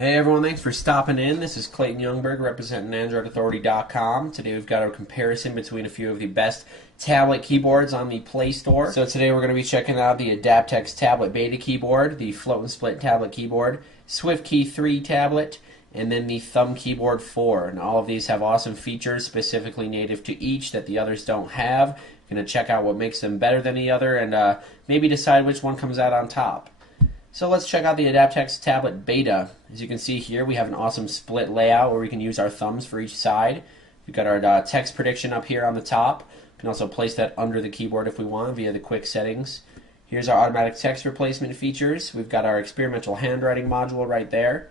Hey everyone, thanks for stopping in. This is Clayton Youngberg representing AndroidAuthority.com. Today we've got a comparison between a few of the best tablet keyboards on the Play Store. So today we're going to be checking out the Adaptex Tablet Beta keyboard, the Float and Split tablet keyboard, SwiftKey 3 tablet, and then the Thumb Keyboard 4. And all of these have awesome features specifically native to each that the others don't have. Going to check out what makes them better than the other and maybe decide which one comes out on top. So let's check out the Adaptex Tablet Beta. As you can see here, we have an awesome split layout where we can use our thumbs for each side. We've got our text prediction up here on the top. We can also place that under the keyboard if we want via the quick settings. Here's our automatic text replacement features. We've got our experimental handwriting module right there.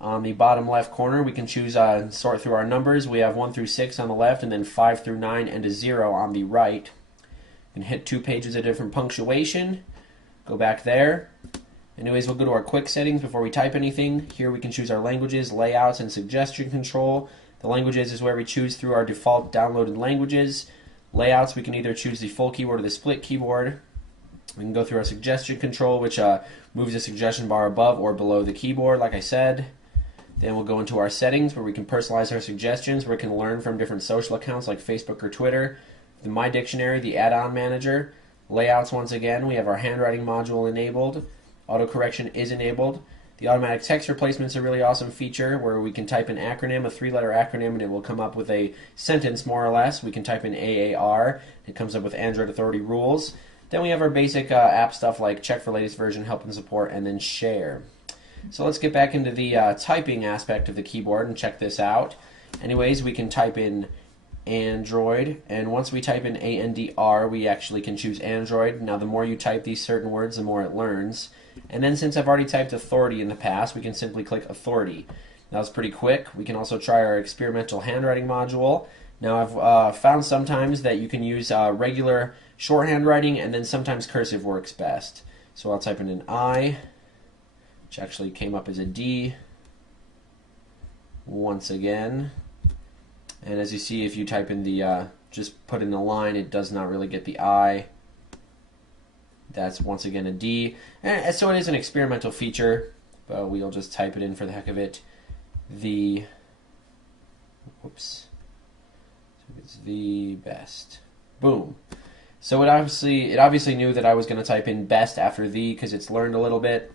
On the bottom left corner, we can choose and sort through our numbers. We have 1 through 6 on the left, and then 5 through 9 and a 0 on the right. We can hit 2 pages of different punctuation. Go back there. Anyways, we'll go to our quick settings before we type anything. Here we can choose our languages, layouts, and suggestion control. The languages is where we choose through our default downloaded languages. Layouts, we can either choose the full keyboard or the split keyboard. We can go through our suggestion control, which moves the suggestion bar above or below the keyboard, like I said. Then we'll go into our settings where we can personalize our suggestions, where we can learn from different social accounts like Facebook or Twitter. The My Dictionary, the add-on manager. Layouts, once again, we have our handwriting module enabled. Autocorrection is enabled. The automatic text replacement is a really awesome feature where we can type an acronym, a 3-letter acronym, and it will come up with a sentence more or less. We can type in AAR. It comes up with Android Authority rules. Then we have our basic app stuff like check for latest version, help and support, and then share. So let's get back into the typing aspect of the keyboard and check this out. Anyways, we can type in Android, and once we type in ANDR, we actually can choose Android. Now the more you type these certain words, the more it learns. And then since I've already typed authority in the past, we can simply click authority. That was pretty quick. We can also try our experimental handwriting module. Now I've found sometimes that you can use regular shorthand writing, and then sometimes cursive works best. So I'll type in an I, which actually came up as a D once again. And as you see, if you type in the, just put in the line, it does not really get the I. That's once again a D. And so it is an experimental feature, but we'll just type it in for the heck of it. Whoops. It's the best. Boom. So it obviously knew that I was going to type in best after the because it's learned a little bit.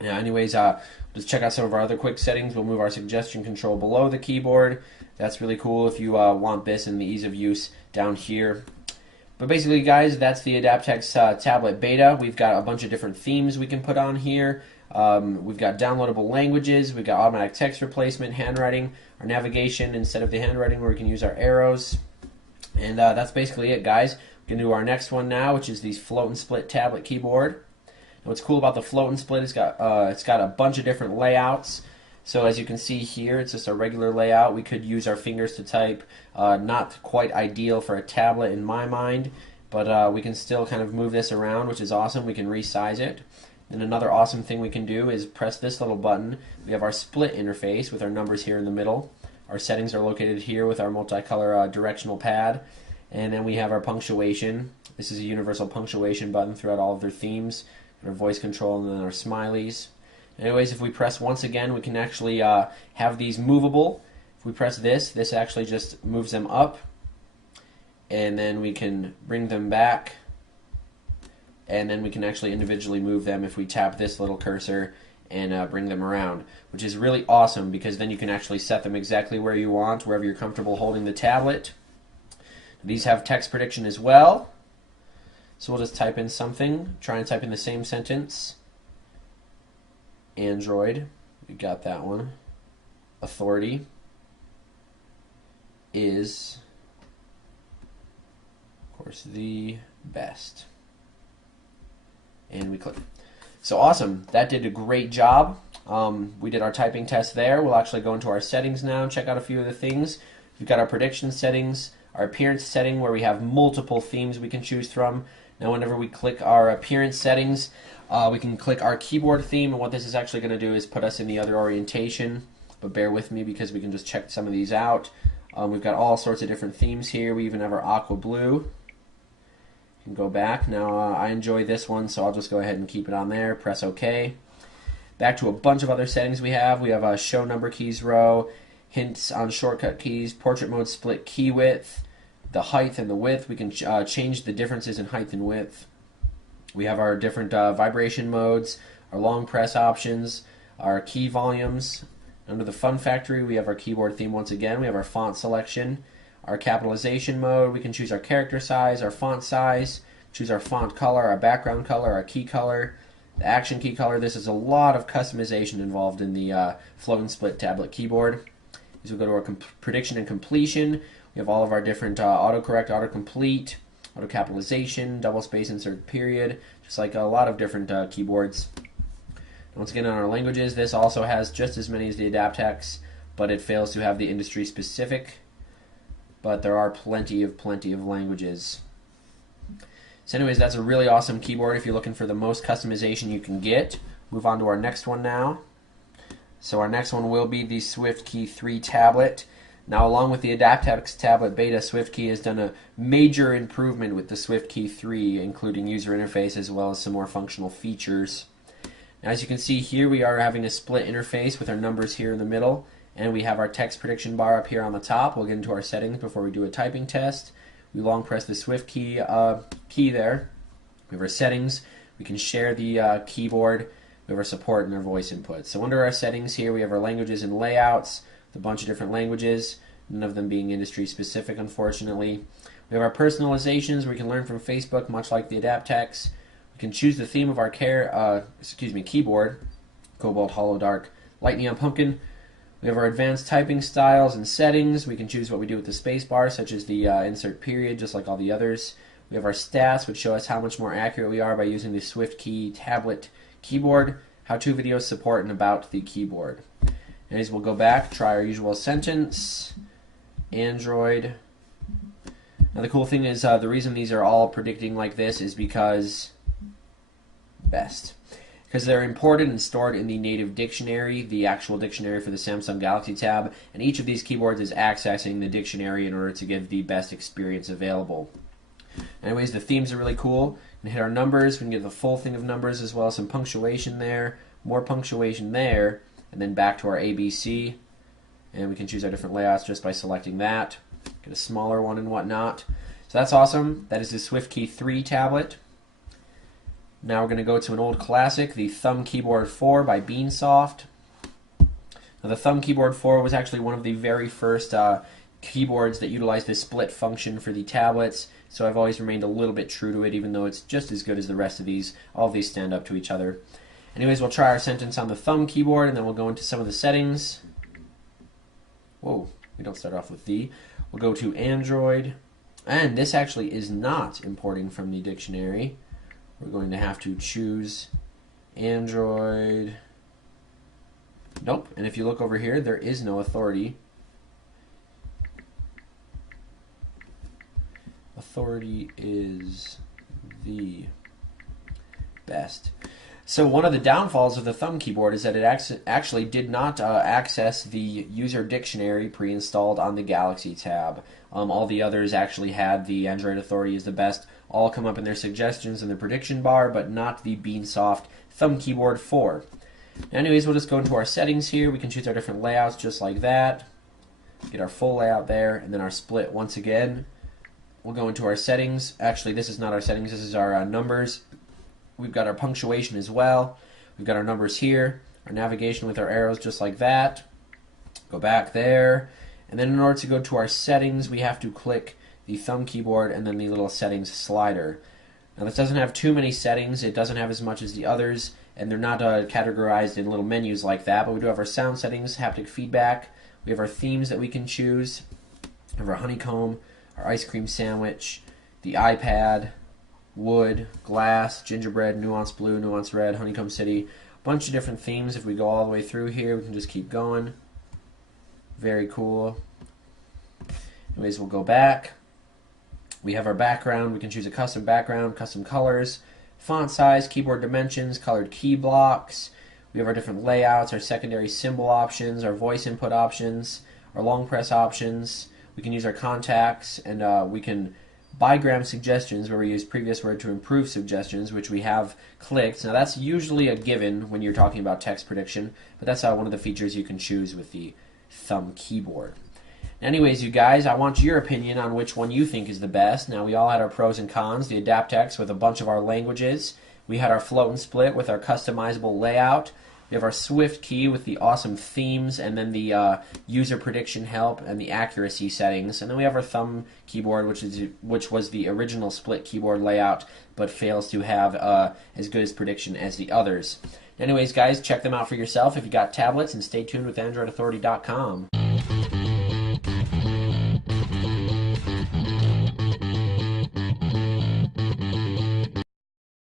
Anyways, let's check out some of our other quick settings. We'll move our suggestion control below the keyboard. That's really cool if you want this and the ease of use down here. But basically, guys, that's the Adaptex Tablet Beta. We've got a bunch of different themes we can put on here. We've got downloadable languages. We've got automatic text replacement, handwriting, our navigation instead of the handwriting where we can use our arrows. And that's basically it, guys. We can do our next one now, which is the Float and Split tablet keyboard. And what's cool about the Float and Split is it's got a bunch of different layouts. So as you can see here, it's just a regular layout. We could use our fingers to type. Not quite ideal for a tablet in my mind, but we can still kind of move this around, which is awesome. We can resize it. And another awesome thing we can do is press this little button. We have our split interface with our numbers here in the middle. Our settings are located here with our multicolor directional pad. And then we have our punctuation. This is a universal punctuation button throughout all of their themes. Our voice control and then our smileys. Anyways, if we press once again, we can actually have these movable. If we press this actually just moves them up. And then we can bring them back. And then we can actually individually move them if we tap this little cursor and bring them around, which is really awesome because then you can actually set them exactly where you want, wherever you're comfortable holding the tablet. These have text prediction as well. So we'll just type in something, try and type in the same sentence. Android, we got that one. Authority is, of course, the best. And we click. So awesome, that did a great job. We did our typing test there. We'll actually go into our settings now and check out a few of the things. We've got our prediction settings, our appearance setting where we have multiple themes we can choose from. Now whenever we click our appearance settings, we can click our keyboard theme, and what this is actually going to do is put us in the other orientation, but bear with me because we can just check some of these out. We've got all sorts of different themes here. We even have our aqua blue. You can go back. Now I enjoy this one, so I'll just go ahead and keep it on there, press OK. Back to a bunch of other settings we have. We have show number keys row, hints on shortcut keys, portrait mode split key width, the height and the width. We can change the differences in height and width. We have our different vibration modes, our long press options, our key volumes. Under the Fun Factory, we have our keyboard theme once again. We have our font selection, our capitalization mode. We can choose our character size, our font size, choose our font color, our background color, our key color, the action key color. This is a lot of customization involved in the float and split tablet keyboard. As we go to our prediction and completion, we have all of our different autocorrect, autocomplete, auto capitalization, double space insert period, just like a lot of different keyboards. Once again, on our languages, this also has just as many as the Adaptex, but it fails to have the industry specific. But there are plenty of languages. So anyways, that's a really awesome keyboard if you're looking for the most customization you can get. Move on to our next one now. So our next one will be the SwiftKey 3 tablet. Now, along with the Adaptex tablet beta, SwiftKey has done a major improvement with the SwiftKey 3, including user interface as well as some more functional features. Now, as you can see here, we are having a split interface with our numbers here in the middle, and we have our text prediction bar up here on the top. We'll get into our settings before we do a typing test. We long press the SwiftKey key there. We have our settings. We can share the keyboard. We have our support and our voice input. So under our settings here, we have our languages and layouts, a bunch of different languages, none of them being industry specific, unfortunately. We have our personalizations. We can learn from Facebook, much like the Adaptex. We can choose the theme of our keyboard, Cobalt, Hollow, Dark, Light Neon Pumpkin. We have our advanced typing styles and settings. We can choose what we do with the space bar, such as the insert period, just like all the others. We have our stats, which show us how much more accurate we are by using the SwiftKey tablet keyboard. How-to videos support and about the keyboard. Anyways, we'll go back, try our usual sentence. Android. Now the cool thing is the reason these are all predicting like this is because they're imported and stored in the native dictionary, the actual dictionary for the Samsung Galaxy Tab, and each of these keyboards is accessing the dictionary in order to give the best experience available. Anyways, the themes are really cool. We can hit our numbers, we can get the full thing of numbers as well as some punctuation there, more punctuation there, and then back to our ABC. And we can choose our different layouts just by selecting that. Get a smaller one and whatnot. So that's awesome. That is the SwiftKey 3 tablet. Now we're going to go to an old classic, the Thumb Keyboard 4 by Beansoft. Now the Thumb Keyboard 4 was actually one of the very first keyboards that utilized the split function for the tablets, so I've always remained a little bit true to it, even though it's just as good as the rest of these. All of these stand up to each other. Anyways, we'll try our sentence on the Thumb keyboard, and then we'll go into some of the settings. Whoa, we don't start off with the. We'll go to Android, and this actually is not importing from the dictionary. We're going to have to choose Android. Nope. And if you look over here, there is no authority. Authority is the best. So one of the downfalls of the Thumb keyboard is that it actually did not access the user dictionary pre-installed on the Galaxy Tab. All the others actually had the Android Authority is the best, all come up in their suggestions in the prediction bar, but not the Beansoft Thumb Keyboard 4. Anyways, we'll just go into our settings here. We can choose our different layouts just like that. Get our full layout there, and then our split once again. We'll go into our settings. Actually, this is not our settings, this is our numbers. We've got our punctuation as well. We've got our numbers here, our navigation with our arrows just like that. Go back there. And then in order to go to our settings, we have to click the Thumb keyboard and then the little settings slider. Now this doesn't have too many settings. It doesn't have as much as the others, and they're not categorized in little menus like that. But we do have our sound settings, haptic feedback. We have our themes that we can choose. We have our honeycomb, our ice cream sandwich, the iPad, wood, glass, gingerbread, nuance blue, nuance red, honeycomb city, a bunch of different themes. If we go all the way through here, we can just keep going. Very cool. Anyways, we'll go back. We have our background. We can choose a custom background, custom colors, font size, keyboard dimensions, colored key blocks. We have our different layouts, our secondary symbol options, our voice input options, our long press options. We can use our contacts, and we can bigram suggestions, where we use previous word to improve suggestions, which we have clicked. Now that's usually a given when you're talking about text prediction, but that's one of the features you can choose with the thumb keyboard. Anyways, you guys, I want your opinion on which one you think is the best. Now, we all had our pros and cons, the Adaptex with a bunch of our languages. We had our float and split with our customizable layout. We have our Swift key with the awesome themes, and then the user prediction help and the accuracy settings. And then we have our thumb keyboard, which was the original split keyboard layout, but fails to have as good as prediction as the others. Anyways, guys, check them out for yourself if you got tablets, and stay tuned with AndroidAuthority.com.